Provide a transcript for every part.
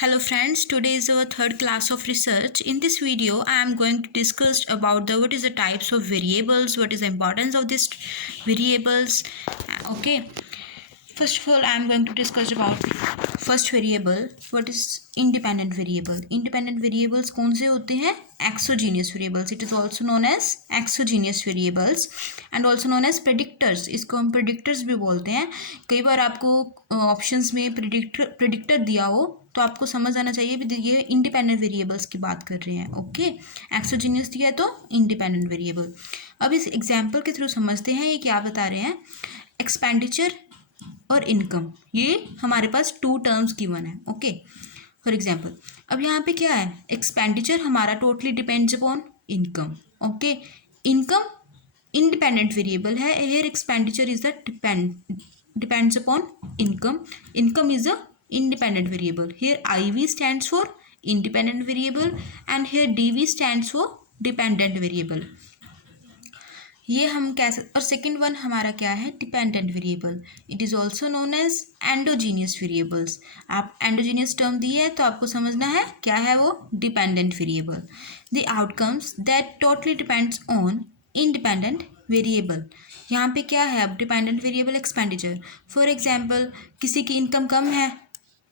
Hello friends, today is our third class of research. In this video, I am going to discuss about what is the types of variables, what is the importance of these variables. Okay, first of all, I am going to discuss about first variable. What is independent variable? Independent variables कौन से होते हैं? Exogenous variables. It is also known as exogenous variables and also known as predictors. इसको हम predictors भी बोलते हैं. कई बार आपको ऑप्शंस में predictor दिया हो तो आपको समझ आना चाहिए भी ये इंडिपेंडेंट वेरिएबल्स की बात कर रहे हैं. ओके, एक्सोजीनियस दिया है तो इंडिपेंडेंट वेरिएबल. अब इस एग्जांपल के थ्रू समझते हैं ये क्या बता रहे हैं. एक्सपेंडिचर और इनकम, ये हमारे पास टू टर्म्स गिवन है. ओके, फॉर एग्जांपल अब यहाँ पे क्या है, एक्सपेंडिचर हमारा totally depends upon income. Okay, income independent variable है. Here expenditure is the depends upon income. Income is a independent variable. Here IV stands for independent variable and here DV stands for dependent variable. ये हम कह सकते. और second one हमारा क्या है, dependent variable. It is also known as endogenous variables. आप endogenous term दी है तो आपको समझना है क्या है वो, dependent variable. The outcomes that totally depends on independent variable. यहाँ पे क्या है, अब dependent variable expenditure. For example किसी की इनकम कम है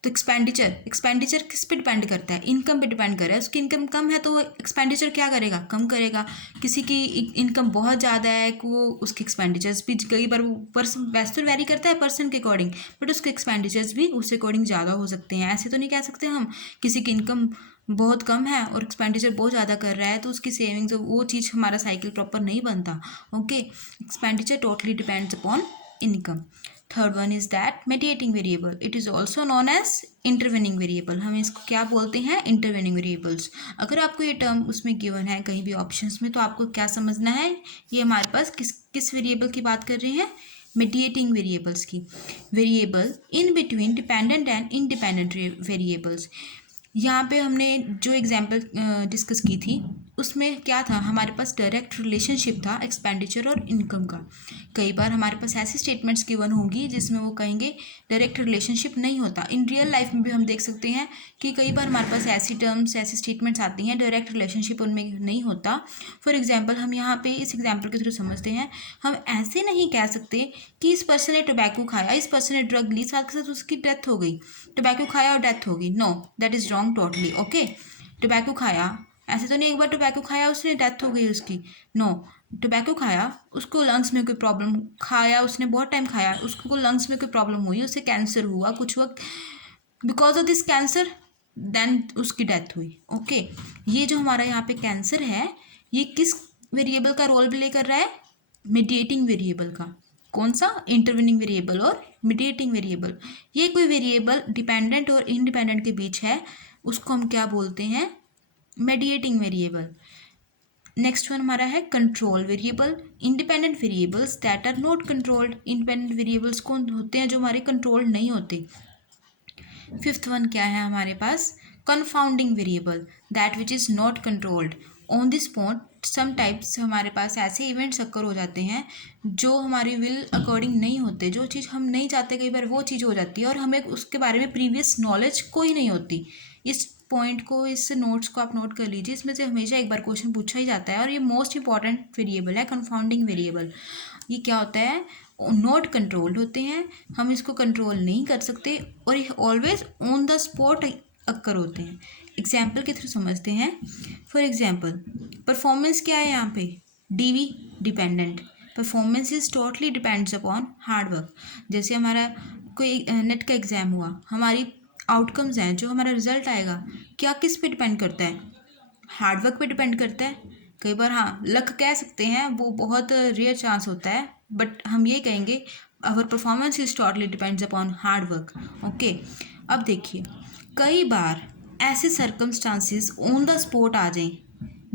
तो एक्सपेंडिचर किस पे डिपेंड करता है, इनकम पे डिपेंड कर रहा है. उसकी इनकम कम है तो एक्सपेंडिचर क्या करेगा, कम करेगा. किसी की इनकम बहुत ज़्यादा है कि वो उसके एक्सपेंडिचर्स भी कई बार पर्सन वैसे तो वेरी करता है पर्सन के अकॉर्डिंग, बट उसके एक्सपेंडिचर्स भी उसके अकॉर्डिंग ज़्यादा हो सकते हैं. ऐसे तो नहीं कह सकते हम किसी की इनकम बहुत कम है और एक्सपेंडिचर बहुत ज़्यादा कर रहा है तो उसकी सेविंग्स वो चीज़ हमारा साइकिल प्रॉपर नहीं बनता. Okay, expenditure totally depends upon income. Third one is that mediating variable. It is also known as intervening variable. हम इसको क्या बोलते हैं, इंटरवेनिंग वेरिएबल्स. अगर आपको ये टर्म उसमें गिवन है कहीं भी ऑप्शंस में तो आपको क्या समझना है, ये हमारे पास किस वेरिएबल की बात कर रहे हैं, मीडिएटिंग वेरिएबल्स की. Variable in between dependent and independent variables. यहाँ पे हमने जो एग्जाम्पल डिस्कस की थी उसमें क्या था, हमारे पास डायरेक्ट रिलेशनशिप था एक्सपेंडिचर और इनकम का. कई बार हमारे पास ऐसी स्टेटमेंट्स गिवन होंगी जिसमें वो कहेंगे डायरेक्ट रिलेशनशिप नहीं होता. इन रियल लाइफ में भी हम देख सकते हैं कि कई बार हमारे पास ऐसी टर्म्स ऐसी स्टेटमेंट्स आती हैं डायरेक्ट रिलेशनशिप उनमें नहीं होता. फॉर एग्जाम्पल हम यहाँ पे इस एग्जाम्पल के थ्रू समझते हैं. हम ऐसे नहीं कह सकते कि इस पर्सन ने टोबैको खाया, इस पर्सन ने ड्रग ली, साथ के साथ उसकी डेथ हो गई. टोबैको खाया और डेथ हो गई, no, that is wrong totally. Okay, tobacco खाया ऐसे तो नहीं एक बार टोबैको खाया उसने डेथ हो गई उसकी, नो. टोबैको खाया, उसको लंग्स में कोई प्रॉब्लम, खाया उसने बहुत टाइम खाया, उसको लंग्स में कोई प्रॉब्लम हुई, उसे कैंसर हुआ कुछ वक्त, because of this cancer then उसकी डेथ हुई. ओके, ये जो हमारा यहाँ पे कैंसर है ये किस वेरिएबल का रोल प्ले कर रहा है, मीडिएटिंग वेरिएबल का. कौन सा, इंटरवेनिंग वेरिएबल और मीडिएटिंग वेरिएबल. ये कोई वेरिएबल डिपेंडेंट और इंडिपेंडेंट के बीच है, उसको हम क्या बोलते हैं, मीडिएटिंग वेरिएबल. नेक्स्ट वन हमारा है control variable. Independent variables that are not controlled. Independent variables कौन होते हैं, जो हमारे कंट्रोल नहीं होते. फिफ्थ वन क्या है हमारे पास, confounding variable that which is not controlled on the spot. Some types हमारे पास ऐसे इवेंट्स अक्कर हो जाते हैं जो हमारी विल अकॉर्डिंग नहीं होते, जो चीज़ हम नहीं चाहते कई बार वो चीज़ हो जाती है और हमें उसके बारे में प्रीवियस नॉलेज कोई नहीं होती. इस पॉइंट को, इस नोट्स को आप नोट कर लीजिए, इसमें से हमेशा एक बार क्वेश्चन पूछा ही जाता है और ये मोस्ट इंपॉर्टेंट वेरिएबल है कंफाउंडिंग वेरिएबल. ये क्या होता है, नॉट कंट्रोल्ड होते हैं, हम इसको कंट्रोल नहीं कर सकते और ये always on the spot occur होते हैं. एग्जाम्पल के थ्रू समझते हैं. फॉर एग्जाम्पल परफॉर्मेंस क्या है यहाँ पे, DV dependent. Performance is totally depends upon hard work. जैसे हमारा कोई नेट का एग्ज़ाम हुआ, हमारी आउटकम्स हैं, जो हमारा रिजल्ट आएगा क्या किस पे डिपेंड करता है, हार्ड वर्क पे डिपेंड करता है. कई बार हाँ लक कह सकते हैं, वो बहुत रेयर चांस होता है, बट हम ये कहेंगे our performance is totally depends upon hard work. Okay, अब देखिए कई बार ऐसे सर्कमस्टांसिस ऑन द स्पॉट आ जाएं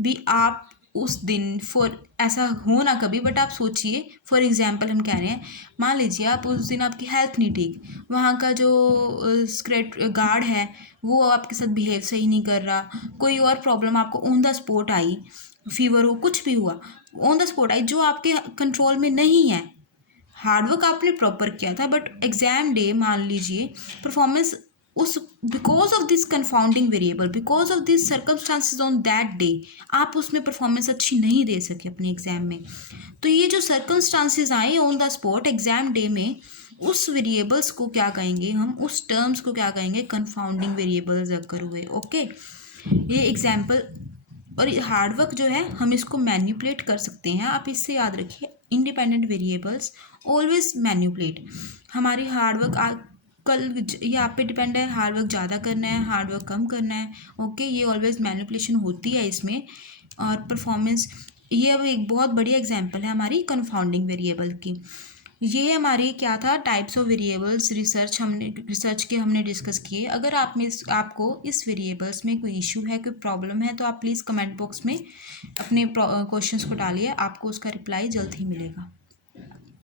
भी, आप उस दिन फॉर ऐसा हो ना कभी, बट आप सोचिए फॉर एग्जांपल हम कह रहे हैं, मान लीजिए आप उस दिन आपकी हेल्थ नहीं ठीक, वहाँ का जो सिक्योरिटी गार्ड है वो आपके साथ बिहेव सही नहीं कर रहा, कोई और प्रॉब्लम आपको on the spot I, fever हो कुछ भी हुआ ऑन द स्पॉट आई जो आपके कंट्रोल में नहीं है. हार्डवर्क आपने प्रॉपर किया था बट एग्ज़ाम डे मान लीजिए परफॉर्मेंस उस because of this confounding variable, because of this circumstances on that day, आप उसमें परफॉर्मेंस अच्छी नहीं दे सके अपने एग्जाम में। तो ये जो सर्कमस्टांसिस आए on the spot exam day में, उस वेरिएबल्स को क्या कहेंगे हम, उस टर्म्स को क्या कहेंगे, कंफाउंडिंग वेरिएबल्स अगर हुए। ओके, ये एग्जाम्पल। और हार्डवर्क जो है हम इसको मैन्युपुलेट कर सकते हैं, आप इससे याद रखिए, इंडिपेंडेंट वेरिएबल्स ऑलवेज मैन्युपुलेट। हमारी हार्डवर्क कल ये आप पे डिपेंड है, हार्डवर्क ज़्यादा करना है, हार्डवर्क कम करना है। ओके, ये ऑलवेज मैनिपुलेशन होती है इसमें। और परफॉर्मेंस, ये अब एक बहुत बढ़िया एग्जांपल है हमारी कंफाउंडिंग वेरिएबल की। ये हमारी क्या था, टाइप्स ऑफ वेरिएबल्स रिसर्च के हमने डिस्कस किए। अगर आप में आपको इस वेरिएबल्स में कोई इशू है, कोई प्रॉब्लम है, तो आप प्लीज़ कमेंट बॉक्स में अपने क्वेश्चंस को डालिए, आपको उसका रिप्लाई जल्द ही मिलेगा।